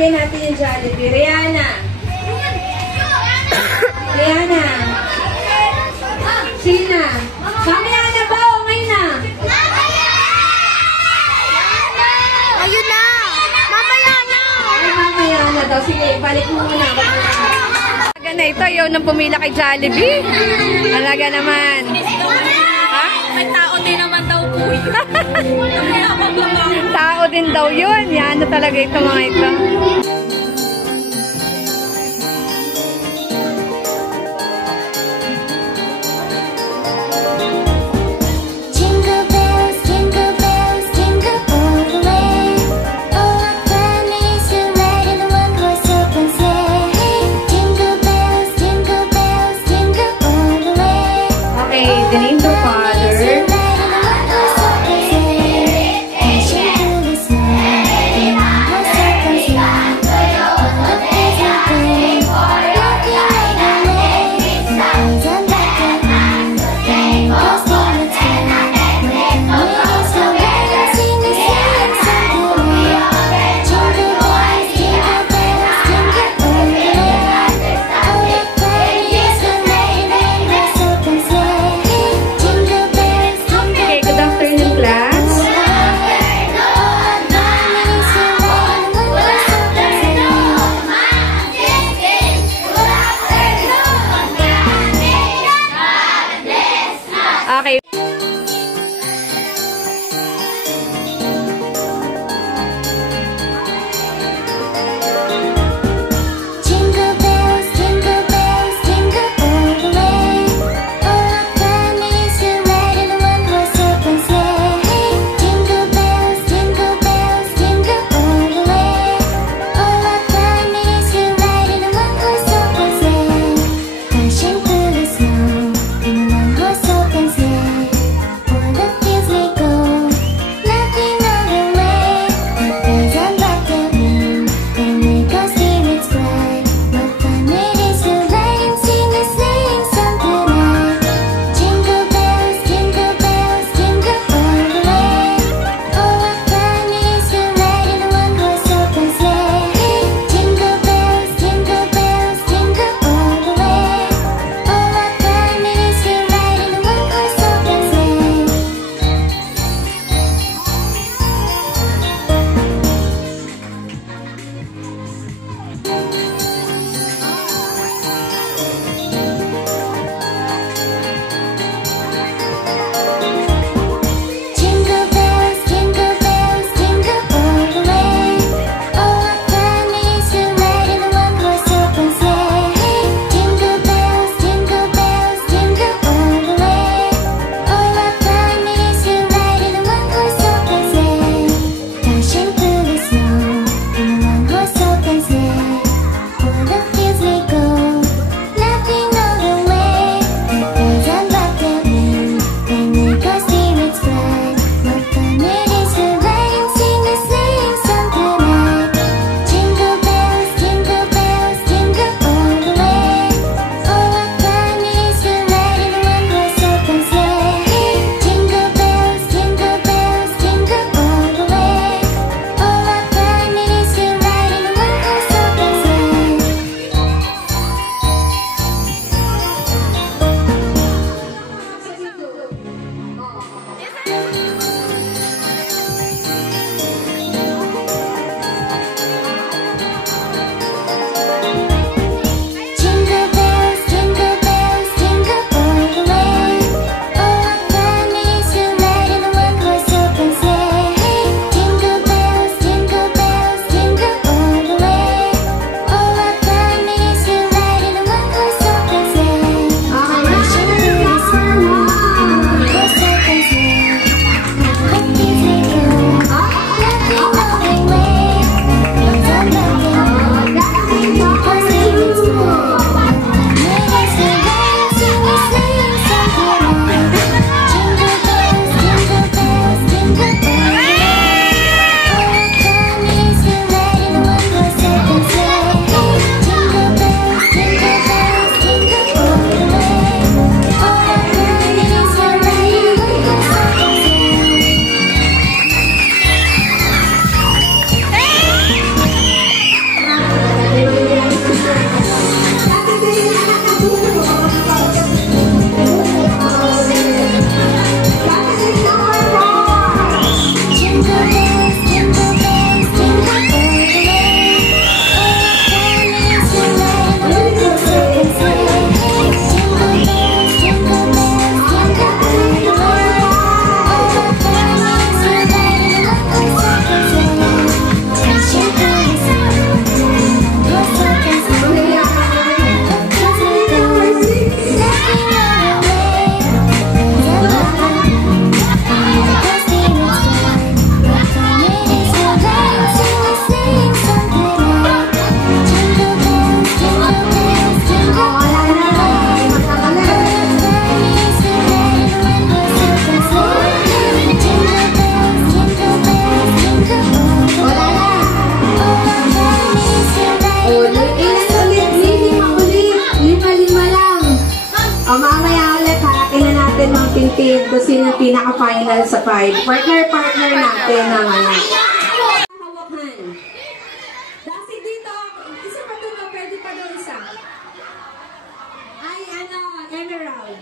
ibibigay natin yung Jollibee. Rihanna. Rihanna. Sheena. Mamaya na ba? O ngayon na? Ayun na! Mamaya na! Ay, mamaya na daw. Sige, balik mo muna. Talaga na ito, ayaw nang pumila kay Jollibee. Talaga naman. Ha? May tao din naman daw po. Tao din daw yun. Yan na talaga ito mga ito. The name of the Father. final sa 5. Partner natin na ano. Hawakan. Dasi dito. Isa pa doon. Pwede pa doon isa. Ay, ano, emerald.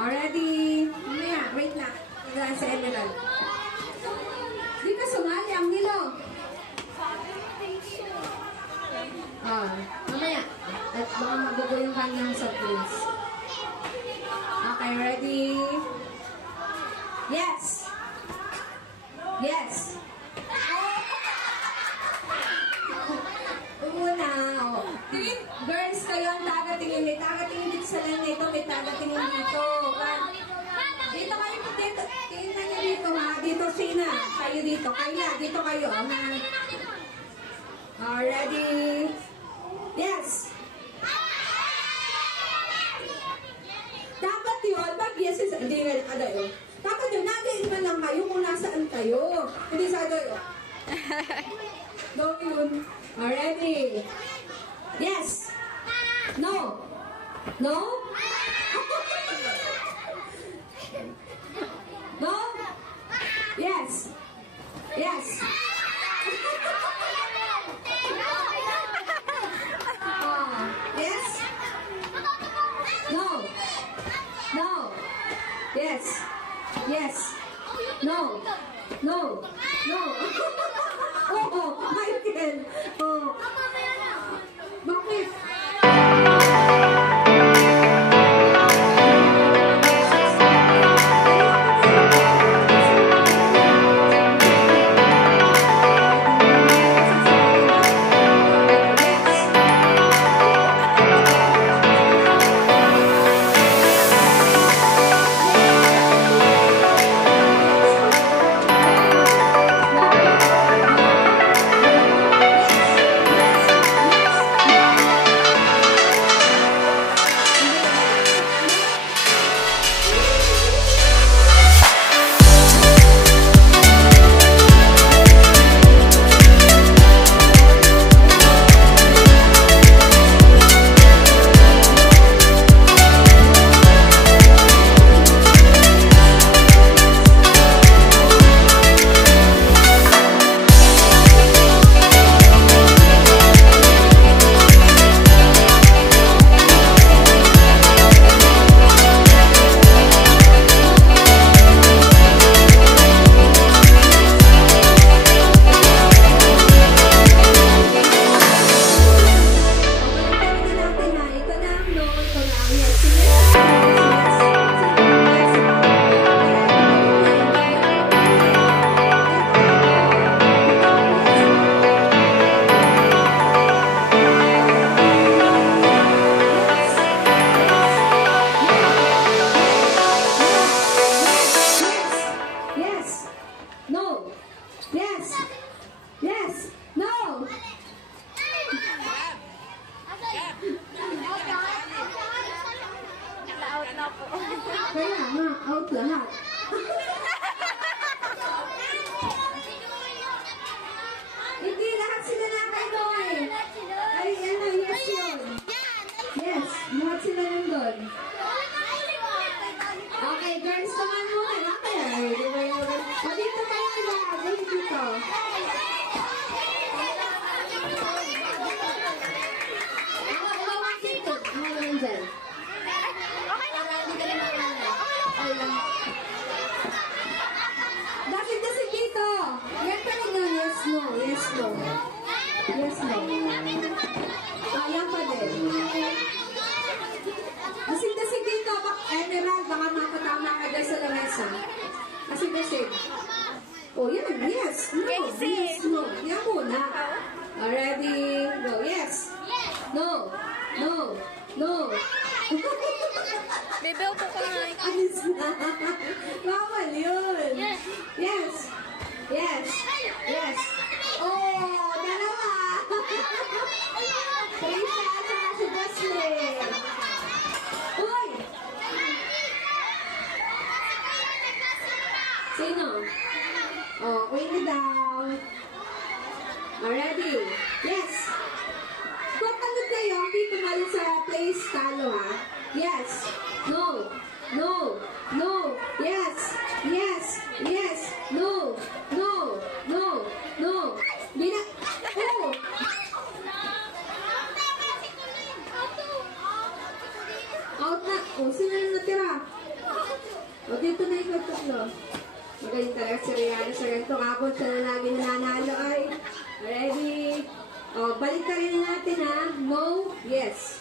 Already. Mamaya, wait na. Maglaan sa emerald. Di ka sumali ang nilo. Mamaya. At baka magugo yung kanyang soft drinks. Okay, ready? Yes. Yes. Una, oh. Girls, kayo ang tagatingin. May tagatingin dito sa lang nito. May tagatingin dito. Dito kayo. Dito. Tingnan niyo dito, ha? Dito, Sina. Kayo dito. Kaya, dito kayo, ha? Ready? Yes. Dapat yun, pag yes is, hindi nga nakadayo. Dapat yun, nagain man lang kayo kung nasaan kayo. Hindi sa adayo. No, yun. Already. Yes. No. No? No? Yes. Yes. Yes. No. No. Yes. Yes. No. No. No. Oh, Michael. Oh. Bakit? Kaya nga, out lahat. Hindi, lahat sila na kayo eh. Ay, ano, yes yun. Yes, lahat sila nandun. Okay, girls naman muna. Okay, o dito kayo iba. Dito. Ako naman dito. Ako naman dyan. Dasig dito. Yan talaga. Yes, no. Yes, no. Yes, no. Ayan pa din. Dasig dito. Emerald, baka mapatama ka dyan sa lamesa. Dasig. Oh, yan. Yes. No. Yes, no. Yan muna. Ready? Go. Yes. No. No. No. Bebe, upo ka nga. Alis na. Bawal yun. Yes. Yes. Yes. Oh, dalawa. Trisha at saka si Jocelyn. Uy! Sino? Oh, Queenie daw. Ready? Yes. Kung pagod kayo, hindi tumalo sa place talo ha. Yes. No. No. No. No. No. No. Bina... Oh. Out na. O, sino na natira? O, dito na ikaw tatlo. Magaling talaga si Rihanna sa ganito. Kapon siya na lagi nananalo ay. Ready? O, balik ka rin natin ha. No, yes.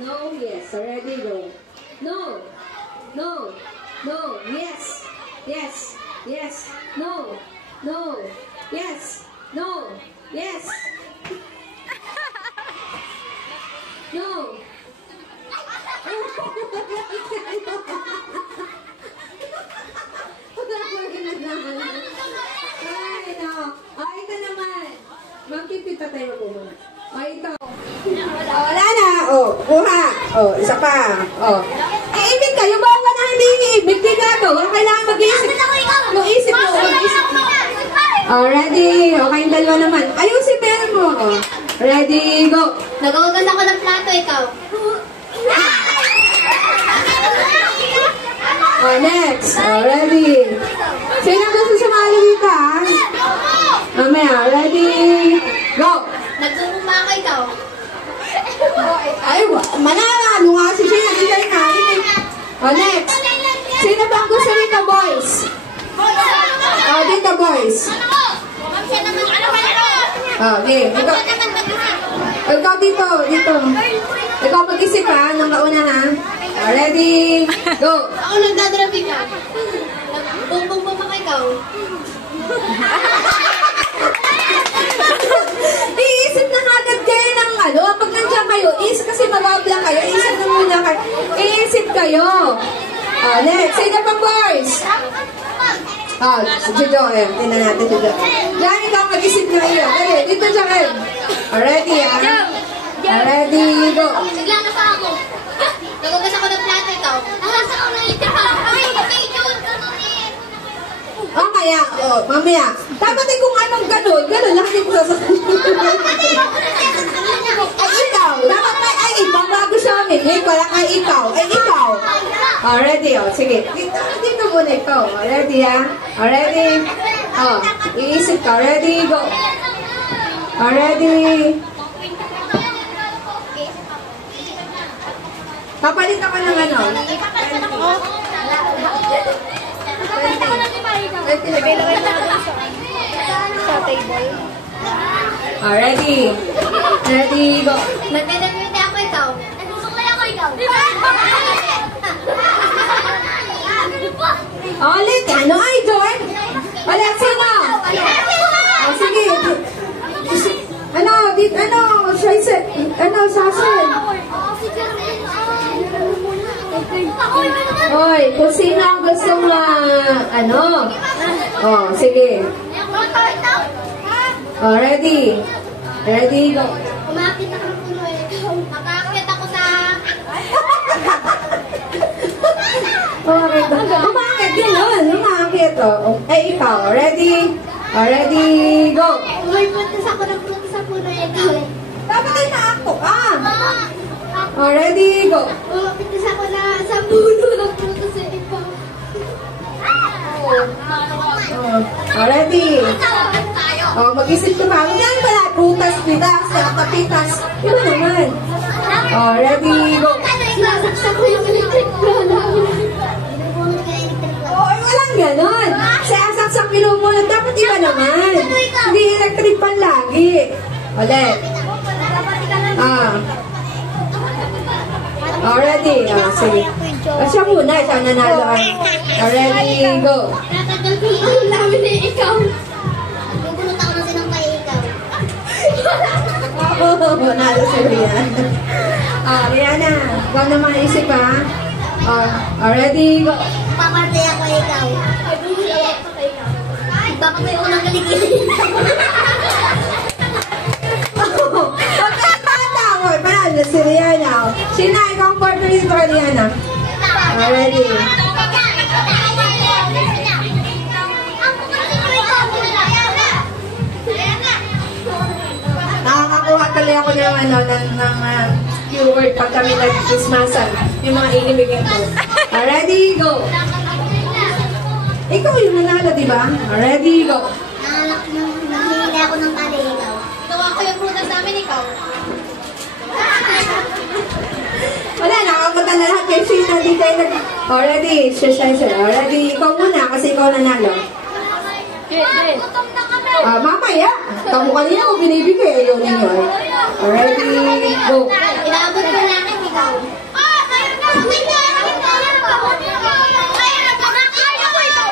No, yes. Ready, go. No. No. No. Yes. Yes. Yes. No. No. Yes. No. Yes. No. Ay, no. Ay, ito naman. Magkipita tayo po muna. Ay, ito. Wala na. Kuha. Isa pa. Iibig kayo. Bawa na hindi iibig. Di gagawa. Kailangan mag-iisip. Mag-iisip mo. Ready? Kayong dalawa naman. Ayusin mo. Ready, go. Nagawagan ako ng plato, ikaw. Next. Ready? Sino gusto sumali dito, ha? Mamaya. Ready? Go. Nagtutuma ka, ikaw. Ay, mananalo nga si Shea. Hindi kayo narinig. Next. Sino ba ang gusto dito, boys? Dito, boys. Okay. Ikaw dito. Ikaw mag-isip, ha? Nung kauna, ha? Ready? Go. Ako nagdadrabi ka. Bum-bum-bum ka, ikaw. Iisip na agad kayo ng ano. Pag nandiyan kayo, isip kasi mag-abla kayo. Iisip na muna kayo. Iisip kayo. Next. Sino pa, boys? Si Joel. Tingnan natin si Joel. Yan, ikaw mag-isip na kayo. Dali, dito, Joel. Ready, ha? Ready, go. Bigla na pa ako. Nagugas ako ng plato, ikaw. Nahasa ako ng itip ka. Ay, okay, yun. Kaya, mamaya. Dapat kung anong ganun lang din ko sasabihin. Ay, ikaw. Dapat ay ikaw bago siya mamimik. Walang ay ikaw. Ay, ikaw. Ready, sige. Dito muna ikaw. Ready, ha? Ready? Iisip ka. Ready, go. Ready? Papalit ako ng ano? Sa table. Ready? Ready, go. Nagdadagwit ako, ikaw. Nagsusuklay ako, ikaw. Ulit, ano ay, John? Ulit, sino? Sige. Sasin? Hoy, kung sino ang gusto mo, sige. Ready? Ready, go. Umakit ako ng puno, ikaw. Makakit ako sa... Umakit din nun. Umakit, ikaw. Ready? Ready, go. Umaypuntas ako ng puno sa puno, ikaw. Dapat ay naakto ka. Ready, go. Umaypuntas ako na sa puno ng puno sa ikaw. Ready? Mag-isip ka pa. Yan pala, putas, pitas, tapitas. Yun naman. Ready, go. Sinasaksak ko yung electric fan. Walang ganon. Saksak pinumulat. Dapat iba naman. Hindi electric pan lagi. Ulit. Ready? Sige. Siya muna. Siya nanalo. Ready, go. Natagal ko lang ang lamin na ikaw. Gugulot ako na sinang kay ikaw. Nanalo si Rihanna. Rihanna. Ikaw naman isip, ha? Ready, go. Papatay ako ikaw. Papatay ako ng kaligilin. Pagkakatawa, panalo si Rihanna. Sina, ikaw ang partner dito kay Rihanna. Ready? Nakakakuha tuloy ako ng keyword pag kami nag-Christmasan. Yung mga inibigyan ko. Ready? Go! Ikaw yung nanalo, di ba? Ready, go. Nahihili ako ng paligaw. Gawa ko yung prutas namin, ikaw. Wala, nakapunta na lahat kay Shane. Hindi tayo nag... Ready, exerciser. Ready, ikaw muna kasi ikaw nanalo. Gutom na kami. Mamaya. Kamu kanina mo binibigay. Ayaw ninyo. Ready, go. Inaabot ko namin, ikaw.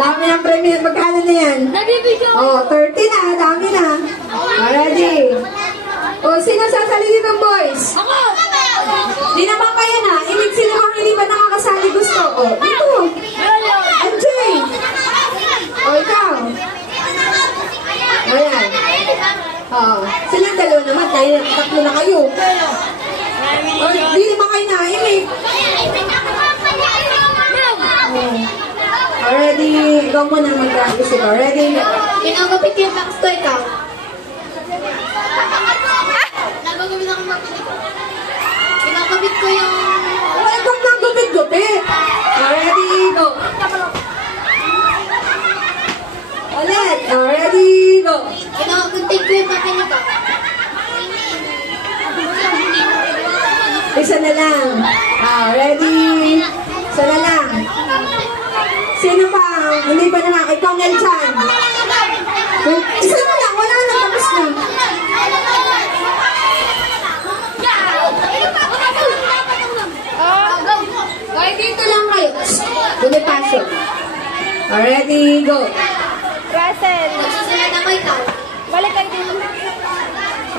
Dami ng premium. Magkano na yan? Nabibigyan. 30 na. Dami na. Ready. Sino sasalili ng boys? Ako! Di naman kayo na. Ibig sino kang hindi ba nakakasali gusto? Dito. Anjay. Ikaw. Ayan. Silang dalawa naman. Tayo tatlo na kayo. Di naman kayo naimik. Ready. Ikaw mo na mag-practice ikaw. Ready. Pinagapit yung box ko, ikaw. Nagagawin ako mag-gupit. Pinagapit ko yung... Huwag nang gupit-gupit. Ready. Go. Ulit. Ready. Go. Pinagapit ko yung papel, ikaw. Isa na lang. Ready. Isa na lang. Sino pa? Hindi pa naman. Ikaw, Nelchan. Isa na lang. Wala na. Tapos na. Kahit dito lang kayo. Bonifacio. Ready, go. Russell, Nagsusunod ako, ikaw. balik kayo dito.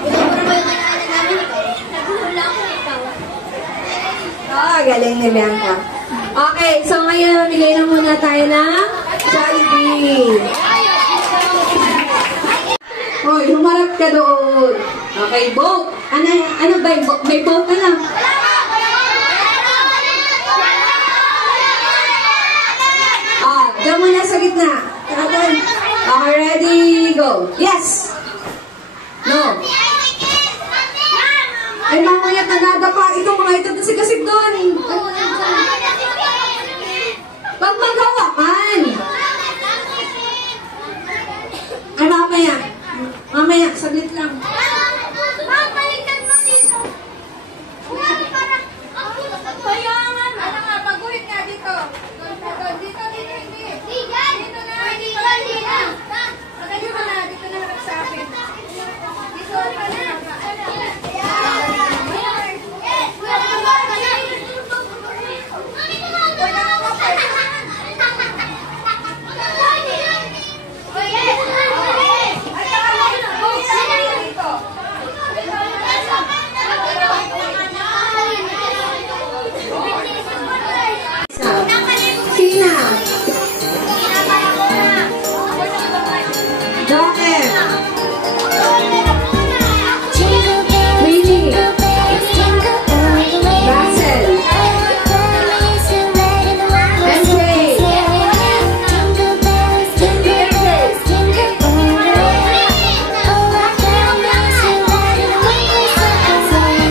Pinagapit ko yung kailangan namin, ikaw. Wala ako, ikaw. Galing ni Bianca. Okay, so ngayon mamigay na muna tayo ng Jollibee. Hoy, humarap ka doon. Okay, vote. Ano ba yung vote? May vote na lang. Diyan muna sa gitna. Okay, ready, go. Yes. No. Ay, mamaya nadadapa. Ito mga ito na sigasig doon. Pag magawakan. Ay, mamaya. Mamaya, saglit lang. Paguhit nga dito. Dito, hindi. Dito na. Magaling mo na. Dito na harap sa akin. Dito ka na. Sina. Joker. Winnie. Russell. MJ.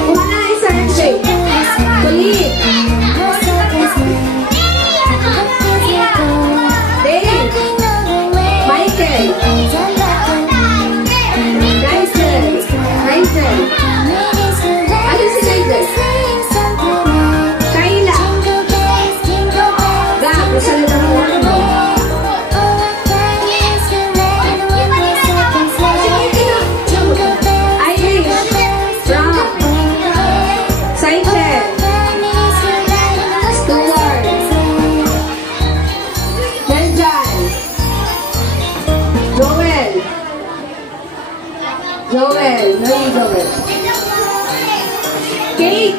Kumana na isa, MJ. Kulit. Dave. Michael. Nigel. Ano si Nigel? Kayla. Gab, gusto na lang mo. Irish. Brown. Sanchez. Stuart. Benjan. Joel. Joel. No, you Joel. Kate.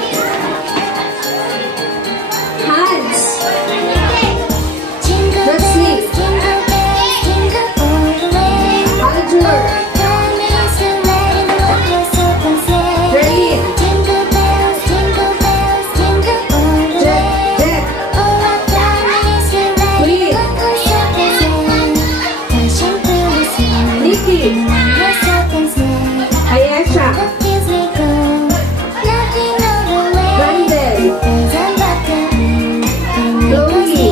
Hans. Leslie. Aljur. Rain. Jet. Queen. Nikki. Ayesha. Brandon. Chloe.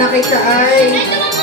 na kita ay.